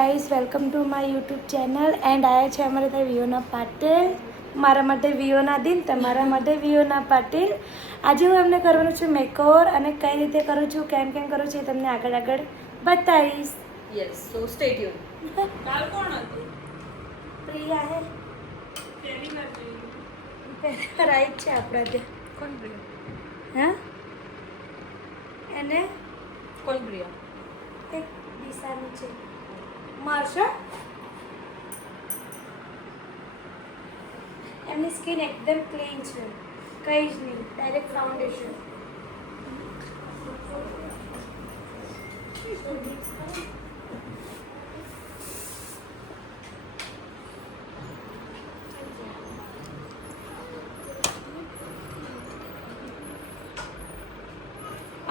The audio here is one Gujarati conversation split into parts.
Guys welcome to my YouTube channel and આયા છે અમારે ત્યાં વિયોના પાટીલ. મારા માટે વિયોના દિન, તમારા માટે વિયોના પાટીલ. આજે હું એમને કરવાનું છું મેકઓવર અને કઈ રીતે કરું છું, કેમ કરું છું એ તમને આગળ બતાવીશ. યસ, સો સ્ટે ટ્યુન. કાલ કોણ હતું? પ્રિયા હે પહેલી વાર જોઈ. રાઈટ છે આપણા ત્યાં. કોણ પ્રિયા? હા એને કોણ પ્રિયા? એક દિશાનું છે માર્શા. એમની સ્કિન એકદમ ક્લીન છે, કંઈ જ નહીં, ડાયરેક્ટ ફાઉન્ડેશન.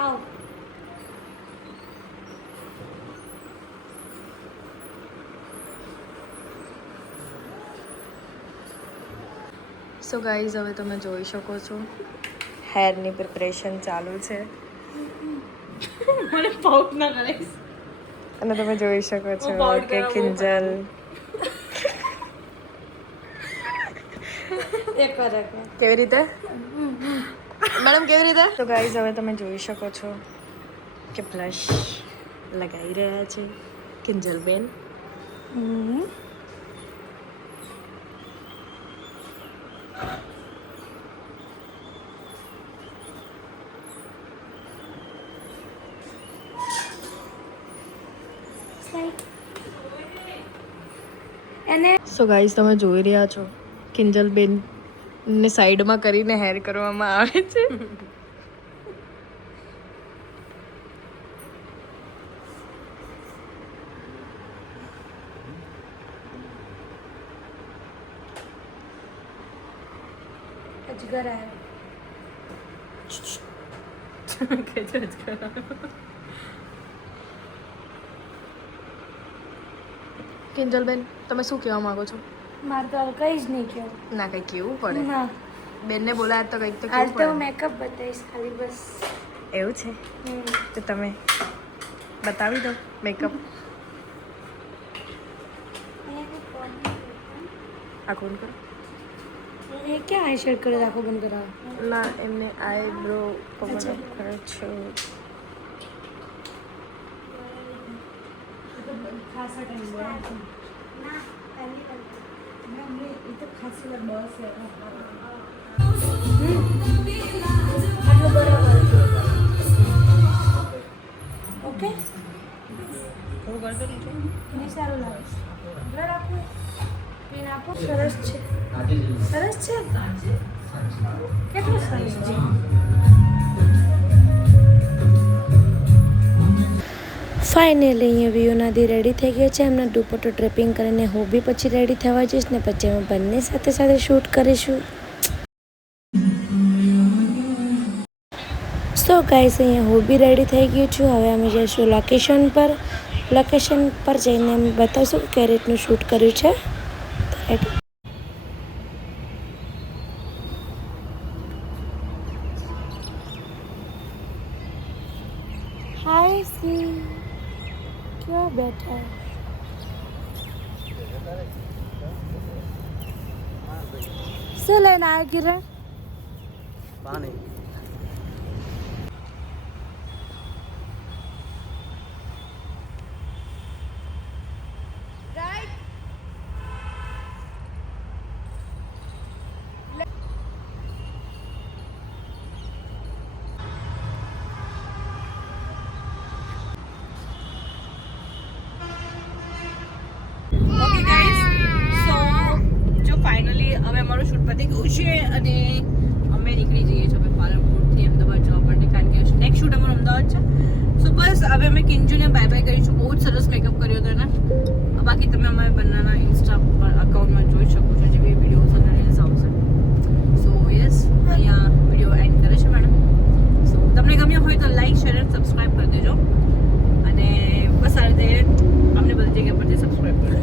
આવ સો ગાઈઝ, હવે તમે જોઈ શકો છો હેરની પ્રિપરેશન ચાલુ છે. મને પાઉટ ના કરાઈશ. અને તમે જોઈ શકો છો કે કિંજલ કેવી રીતે મેડમ કેવી રીતે. તો ગાઈઝ, હવે તમે જોઈ શકો છો કે બ્લશ લગાવી રહ્યા છે કિંજલબેન. એને સો ગાઈઝ, તમે જોઈ રહ્યા છો કિંજલબેન ને સાઈડમાં કરીને હેર કરવામાં આવે છે. અજગર આવ્યો. કિંજલબેન, તમે શું કહેવા માંગો છો? મારે તો હવે કંઈ જ નહીં કહેવું. ના, કંઈ કેવું પડે. ના, બેનને બોલાય તો કંઈક તો આજ કેવું તો હું પડે. મેકઅપ બતાવીશ ખાલી, બસ. એવું છે તો તમે બતાવી દો મેકઅપ. આ કોણ કરો? એ ક્યાં આઈ શેડ કરે આખો બંધ કરાવો. ના, એમને આઈબ્રો અચ્છા. કરે છે. ખાસા ટાઈમ ના પહેલી એ તો ખાસી વાર બસ આટલું બરાબર. ઓકે, હું કરતો નથી. નહીં સારું લાગે છે. બ્લડ આપો, પીન આપો. સરસ છે, સરસ છે, કેટલું સરસ છે. ફાઇનલી અહીંયા વિયોનાદી રેડી થઈ ગયો છે. એમના દુપટ્ટો ડ્રેપિંગ કરીને હું બી પછી રેડી થવા જઈશ ને પછી અમે બંને સાથે સાથે શૂટ કરીશું. સો ગાઈસ, અહીંયા હું બી રેડી થઈ ગયું છું. હવે અમે જઈશું લોકેશન પર. લોકેશન પર જઈને અમે બતાવશું કે રીતનું શૂટ કર્યું છે. હાય સી, ક્યાં બેઠા? શું લઈને આવ્યા કિરણ? પાણી. ઓકે ગાઈઝ, સો જો ફાઇનલી હવે અમારું શૂટ પતી ગયું છે અને અમે નીકળી જઈએ છીએ હવે પાલનપુરથી અમદાવાદ જવા માટે, કારણ કે નેક્સ્ટ શૂટ અમારું અમદાવાદ છે. સો બસ હવે અમે કિંજુને બાય બાય કરીશું. બહુ જ સરસ મેકઅપ કર્યો હતો એને. બાકી તમે અમારા બંનેના ઇન્સ્ટા પર અકાઉન્ટમાં જોઈ શકો છો જે બી વિડીયોઝ અને રીલ્સ આવશે. સો યસ, અહીંયા વિડીયો એન્ડ કરે છે મેડમ. સો તમને ગમ્યો હોય તો લાઈક, શેર અને સબસ્ક્રાઈબ કરી દેજો. અને બસ આ રીતે અમને બધી જગ્યા પરથી સબસ્ક્રાઈબ કરજો.